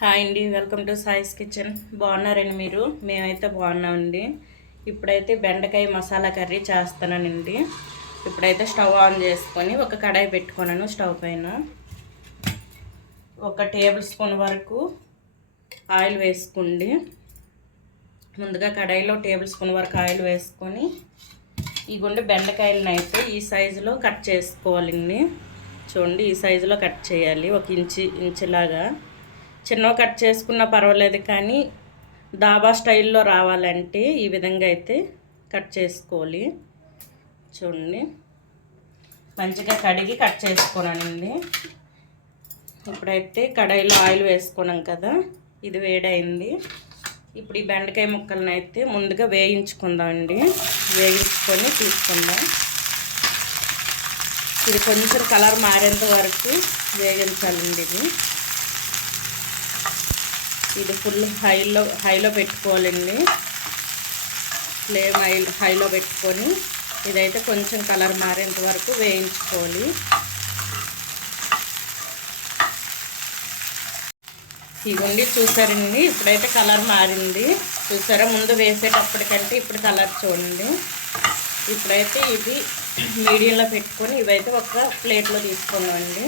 Hi అండి welcome to సాయిస్ kitchen. బాగున్నారండి మీరు? మేమైతే బాగున్నామండి. ఇప్పుడైతే బెండకాయ మసాలా కర్రీ చేస్తానండి ఇప్పుడైతే స్టవ్ ఆన్ చేసుకొని ఒక కడాయి పెట్టుకున్నాను స్టవ్ పైన. ఒక టేబుల్ స్పూన్ వరకు ఆయిల్ వేసుకోండి. ముందుగా కడాయిలో టేబుల్ స్పూన్ వరకు ఆయిల్ వేసుకొని ఈ గుండె బెండకాయలను అయితే ఈ సైజులో కట్ చేసుకోవాలండి. చూడండి ఈ సైజులో కట్ చేయాలి. ఒక ఇంచి ఇంచులాగా. చిన్నగా కట్ చేసుకున్నా పర్వాలేదు కానీ దాబా స్టైల్లో రావాలంటే ఈ విధంగా అయితే కట్ చేసుకోవాలి. చూడండి. మంచిగా కడిగి కట్ చేసుకోనండి. ఇప్పుడైతే కడాయిలో ఆయిల్ వేసుకున్నాం కదా ఇది వేడైంది. ఇప్పుడు ఈ బెండకాయ ముక్కలను అయితే ముందుగా వేయించుకుందామండి. వేయించుకొని తీసుకుందాం. ఇది కొంచెం కలర్ మారేంత వరకు వేగించాలండి ఇది. ఇది ఫుల్ హైలో హైలో పెట్టుకోవాలండి. ఫ్లేమ్ హై హైలో పెట్టుకొని ఇదైతే కొంచెం కలర్ మారేంత వరకు వేయించుకోవాలి. ఇదిగోండి చూసారండి? ఇప్పుడైతే కలర్ మారింది. చూసారా? ముందు వేసేటప్పటికంటే ఇప్పుడు కలర్ చూడండి. ఇప్పుడైతే ఇది మీడియంలో పెట్టుకొని ఇవైతే ఒక ప్లేట్లో తీసుకున్నామండి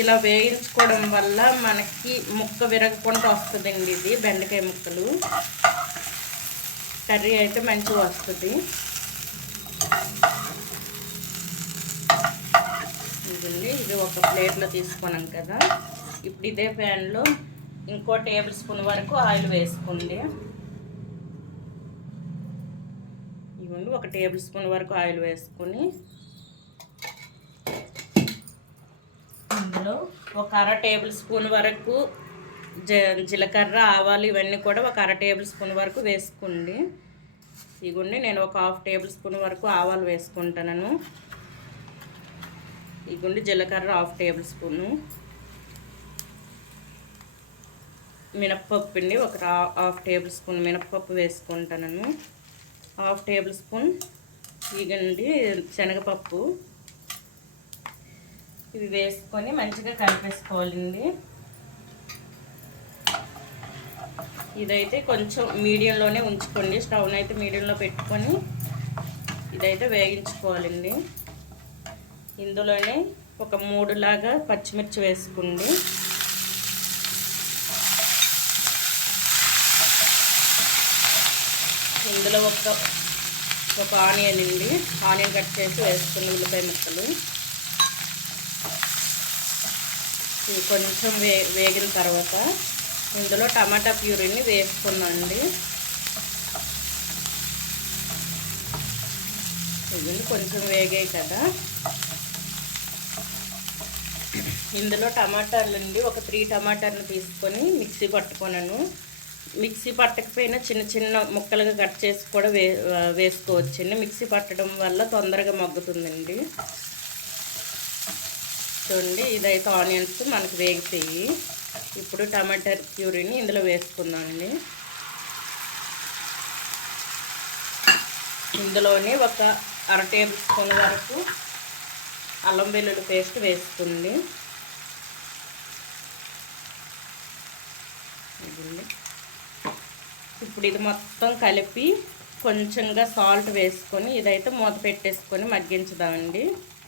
ఇలా వేయించుకోవడం వల్ల మనకి ముక్క విరగకుండా వస్తుందండి ఇది బెండకాయ ముక్కలు. కర్రీ అయితే మంచిగా వస్తుంది. ఇదండి ఇది ఒక ప్లేట్లో తీసుకున్నాం కదా. ఇప్పుడు ఇదే ప్యాన్లో ఇంకో టేబుల్ స్పూన్ వరకు ఆయిల్ వేసుకోండి. ఇవ్వండి ఒక టేబుల్ స్పూన్ వరకు ఆయిల్ వేసుకొని ఇందులో ఒక అర టేబుల్ స్పూన్ వరకు జ జీలకర్ర ఆవాలు ఇవన్నీ కూడా ఒక అర టేబుల్ స్పూన్ వరకు వేసుకోండి. ఇగుండి నేను ఒక హాఫ్ టేబుల్ స్పూన్ వరకు ఆవాలు వేసుకుంటాను ఇగుండి జీలకర్ర హాఫ్ టేబుల్ స్పూను. మినప్పప్పు అండి ఒక హాఫ్ టేబుల్ స్పూన్ మినప్పప్పు వేసుకుంటాను హాఫ్ టేబుల్ స్పూన్ ఇగండి శనగపప్పు. ఇవి వేసుకొని మంచిగా కలిపేసుకోవాలండి. ఇదైతే కొంచెం మీడియంలోనే ఉంచుకోండి. స్టవ్ని అయితే మీడియంలో పెట్టుకొని ఇదైతే వేగించుకోవాలండి ఇందులోనే ఒక మూడు లాగా పచ్చిమిర్చి వేసుకోండి. ఇందులో ఒక ఒక ఆనియన్ అండి. ఆనియన్ కట్ చేసి వేసుకుని ఉల్లిపాయ ముక్కలు. కొంచెం వే వేగిన తర్వాత ఇందులో టమాటా ప్యూరీని వేసుకున్నాండి ఇది కొంచెం వేగాయి కదా. ఇందులో టమాటాలు అండి ఒక త్రీ టమాటాలను తీసుకొని మిక్సీ పట్టుకున్నాను మిక్సీ పట్టకపోయినా చిన్న చిన్న ముక్కలుగా కట్ చేసి కూడా వే వేసుకోవచ్చండి. మిక్సీ పట్టడం వల్ల తొందరగా మగ్గుతుందండి. చూడండి ఇదైతే ఆనియన్స్ మనకు వేగితాయి ఇప్పుడు టమాటా ప్యూరీని ఇందులో వేసుకుందామండి. ఇందులోనే ఒక అర టేబుల్ స్పూన్ వరకు అల్లం వెల్లుల్లి పేస్ట్ వేసుకుంది ఇప్పుడు ఇది మొత్తం కలిపి కొంచెంగా సాల్ట్ వేసుకొని ఇదైతే మూత పెట్టేసుకొని మగ్గించుదామండి.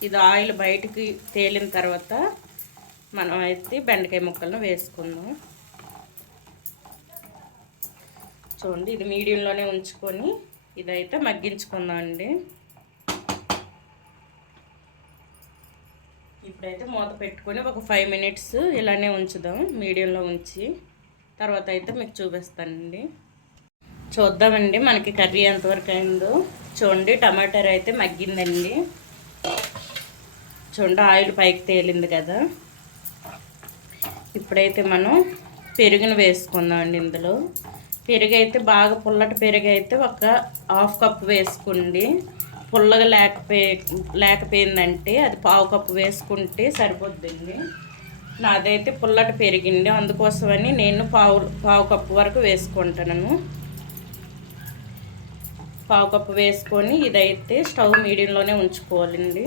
ఇది ఆయిల్ బయటికి తేలిన తర్వాత మనం అయితే బెండకాయ ముక్కలను వేసుకుందాం. చూడండి ఇది మీడియంలోనే ఉంచుకొని ఇదైతే మగ్గించుకుందాం అండి ఇప్పుడైతే మూత పెట్టుకొని ఒక ఫైవ్ మినిట్స్ ఇలానే ఉంచుదాం మీడియంలో ఉంచి. తర్వాత అయితే మీకు చూపిస్తానండి. చూద్దామండి మనకి కర్రీ ఎంతవరకు అయిందో. చూడండి టమాటార్ అయితే మగ్గిందండి. చూడండి ఆయిల్ పైకి తేలింది కదా. ఇప్పుడైతే మనం పెరుగును వేసుకుందామండి ఇందులో. పెరుగు అయితే బాగా పుల్లటి పెరుగు అయితే ఒక హాఫ్ కప్ వేసుకోండి. పుల్లగా లేకపోయి లేకపోయిందంటే అది పావు కప్పు వేసుకుంటే సరిపోద్దండి. నాదైతే పుల్లటి పెరిగింది. అందుకోసమని నేను పావు పావు కప్పు వరకు వేసుకుంటాను పావు కప్పు వేసుకొని ఇదైతే స్టవ్ మీడియంలోనే ఉంచుకోవాలండి.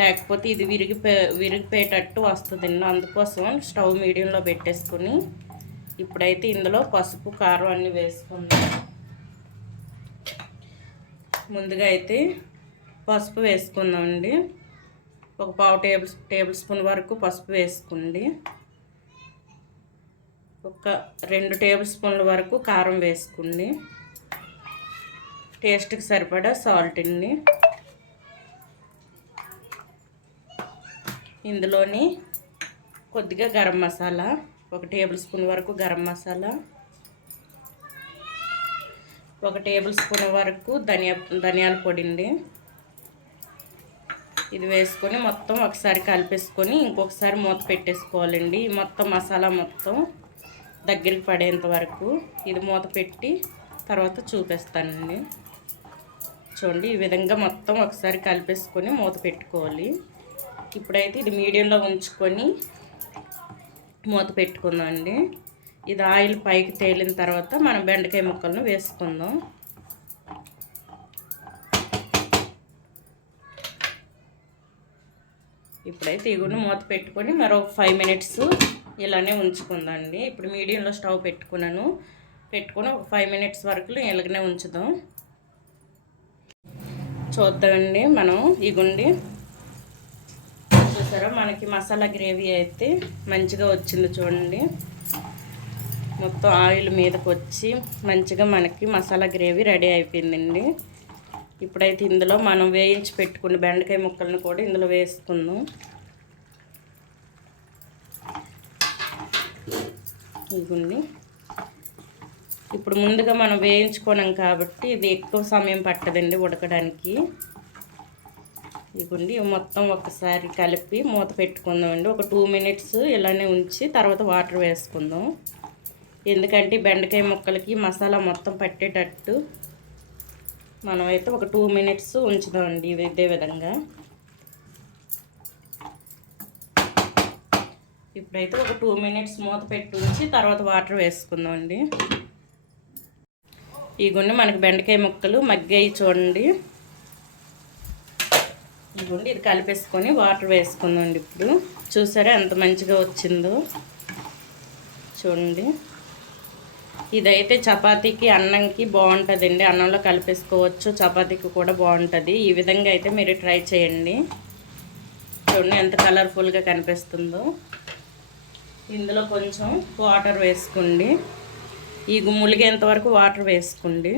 లేకపోతే ఇది విరిగిపో విరిగిపోయేటట్టు వస్తుందండి అందుకోసం స్టవ్ మీడియంలో పెట్టేసుకొని ఇప్పుడైతే ఇందులో పసుపు కారం అన్నీ వేసుకుందాం. ముందుగా అయితే పసుపు వేసుకుందామండి ఒక పావు టేబుల్ టేబుల్ స్పూన్ వరకు పసుపు వేసుకోండి. ఒక రెండు టేబుల్ స్పూన్ల వరకు కారం వేసుకోండి. టేస్ట్కి సరిపడా సాల్ట్ అండి. ఇందులోని కొద్దిగా గరం మసాలా ఒక టేబుల్ స్పూన్ వరకు గరం మసాలా ఒక టేబుల్ స్పూన్ వరకు ధనియా ధనియాల పొడి అండి. ఇది వేసుకొని మొత్తం ఒకసారి కలిపేసుకొని ఇంకొకసారి మూత పెట్టేసుకోవాలండి. మొత్తం మసాలా మొత్తం దగ్గరికి పడేంత వరకు ఇది మూత పెట్టి తర్వాత చూపిస్తానండి. చూడండి ఈ విధంగా మొత్తం ఒకసారి కలిపేసుకొని మూత పెట్టుకోవాలి. ఇప్పుడైతే ఇది మీడియంలో ఉంచుకొని మూత పెట్టుకుందాం అండి. ఇది ఆయిల్ పైకి తేలిన తర్వాత మనం బెండకాయ ముక్కలను వేసుకుందాం. ఇప్పుడైతే ఇగుని మూత పెట్టుకొని మరొక ఫైవ్ మినిట్స్ ఇలానే ఉంచుకుందండి ఇప్పుడు మీడియంలో స్టవ్ పెట్టుకున్నాను. పెట్టుకొని ఒక ఫైవ్ మినిట్స్ వరకు ఇలాగనే ఉంచుదాం. చూద్దామండి మనం ఇగుండి చూసారా? మనకి మసాలా గ్రేవీ అయితే మంచిగా వచ్చింది చూడండి. మొత్తం ఆయిల్ మీదకి వచ్చి మంచిగా మనకి మసాలా గ్రేవీ రెడీ అయిపోయిందండి. ఇప్పుడైతే ఇందులో మనం వేయించి పెట్టుకున్న బెండకాయ ముక్కలను కూడా ఇందులో వేసుకుందాం. ఇదిగోండి. ఇప్పుడు ముందుగా మనం వేయించుకోనాం కాబట్టి ఇది ఎక్కువ సమయం పట్టదండి ఉడకడానికి. ఇదిగోండి మొత్తం ఒకసారి కలిపి మూత పెట్టుకుందామండి. ఒక టూ మినిట్స్ ఇలానే ఉంచి తర్వాత వాటర్ వేసుకుందాం. ఎందుకంటే బెండకాయ ముక్కలకి మసాలా మొత్తం పట్టేటట్టు మనమైతే ఒక టూ మినిట్స్ ఉంచుదామండి ఇదే విధంగా. ఇప్పుడైతే ఒక టూ మినిట్స్ మూత పెట్టి ఉంచి తర్వాత వాటర్ వేసుకుందామండి. ఈ గుండె మనకి బెండకాయ ముక్కలు మగ్గాయి చూడండి. ఇదిగోండి ఇది కలిపేసుకొని వాటర్ వేసుకుందండి ఇప్పుడు. చూసారా ఎంత మంచిగా వచ్చిందో? చూడండి. ఇదైతే చపాతీకి అన్నంకి బాగుంటుందండి. అన్నంలో కలిపేసుకోవచ్చు చపాతీకి కూడా బాగుంటుంది. ఈ విధంగా అయితే మీరు ట్రై చేయండి. చూడండి ఎంత కలర్ఫుల్గా కనిపిస్తుందో. ఇందులో కొంచెం వాటర్ వేసుకోండి. ఈ ములిగేంత వరకు వాటర్ వేసుకోండి.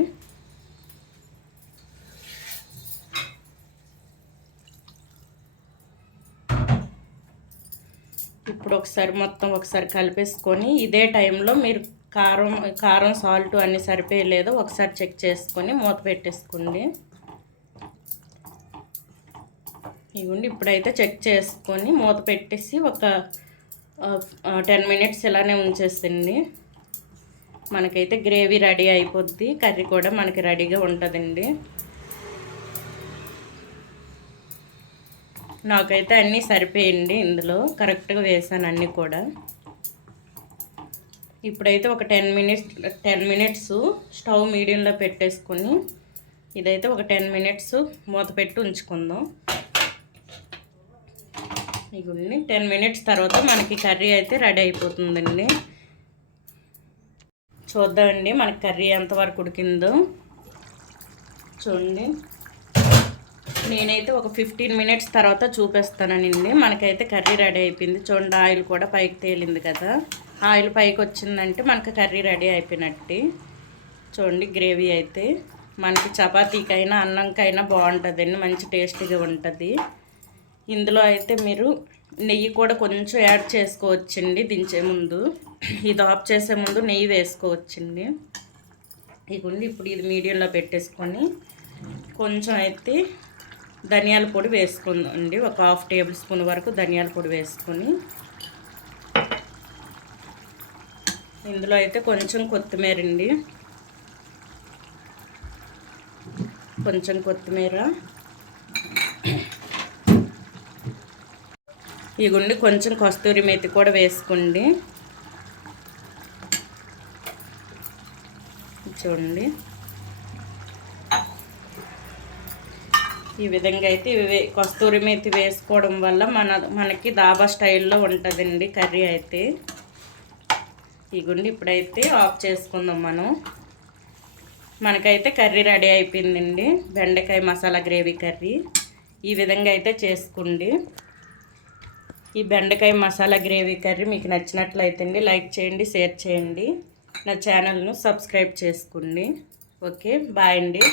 ఇప్పుడు ఒకసారి మొత్తం ఒకసారి కలిపేసుకొని ఇదే టైంలో మీరు కారం కారం సాల్ట్ అన్నీ సరిపోయలేదో ఒకసారి చెక్ చేసుకొని మూత పెట్టేసుకోండి. ఇవ్వండి ఇప్పుడైతే చెక్ చేసుకొని మూత పెట్టేసి ఒక టెన్ మినిట్స్ ఇలానే ఉంచేసింది మనకైతే గ్రేవీ రెడీ అయిపోద్ది కర్రీ కూడా మనకి రెడీగా ఉంటుందండి. నాకైతే అన్నీ సరిపోయండి ఇందులో. కరెక్ట్గా వేసాను అన్నీ కూడా. ఇప్పుడైతే ఒక ten minutes ten minutes stove మీడియంలో పెట్టేసుకొని ఇదైతే ఒక టెన్ మినిట్స్ మూత పెట్టి ఉంచుకుందాం. ఇగుండి టెన్ మినిట్స్ తర్వాత మనకి కర్రీ అయితే రెడీ అయిపోతుందండి. చూద్దామండి మనకి కర్రీ ఎంతవరకు ఉడికిందో. చూడండి. నేనైతే ఒక ఫిఫ్టీన్ మినిట్స్ తర్వాత చూపిస్తానండి మనకైతే కర్రీ రెడీ అయిపోయింది. చూడండి ఆయిల్ కూడా పైకి తేలింది కదా. ఆయిల్ పైకి వచ్చిందంటే మనకు కర్రీ రెడీ అయిపోయినట్టు. చూడండి గ్రేవీ అయితే. మనకి చపాతీకైనా అన్నంకైనా బాగుంటుందండి మంచి టేస్టీగా ఉంటుంది. ఇందులో అయితే మీరు నెయ్యి కూడా కొంచెం యాడ్ చేసుకోవచ్చండి దించే ముందు. ఇది ఆఫ్ చేసే ముందు నెయ్యి వేసుకోవచ్చండి. ఇదిగోండి ఇప్పుడు ఇది మీడియంలో పెట్టేసుకొని కొంచెం అయితే ధనియాల పొడి వేసుకుందండి. ఒక హాఫ్ టేబుల్ స్పూన్ వరకు ధనియాల పొడి వేసుకొని. ఇందులో అయితే కొంచెం కొత్తిమీర అండి కొంచెం కొత్తిమీర. ఈ గుండి కొంచెం కస్తూరి మెతి కూడా వేసుకోండి. చూడండి. ఈ విధంగా అయితే ఇవి కస్తూరి మేతి వేసుకోవడం వల్ల మన మనకి దాబా స్టైల్లో ఉంటుందండి కర్రీ అయితే. ఇగుండి ఇప్పుడైతే ఆఫ్ చేసుకుందాం మనం. మనకైతే కర్రీ రెడీ అయిపోయిందండి. బెండకాయ మసాలా గ్రేవీ కర్రీ. ఈ విధంగా అయితే చేసుకోండి. ఈ బెండకాయ మసాలా గ్రేవీ కర్రీ మీకు నచ్చినట్లయితే అండి లైక్ చేయండి షేర్ చేయండి. నా ఛానల్ను సబ్స్క్రైబ్ చేసుకోండి. ఓకే బాయ్ అండి.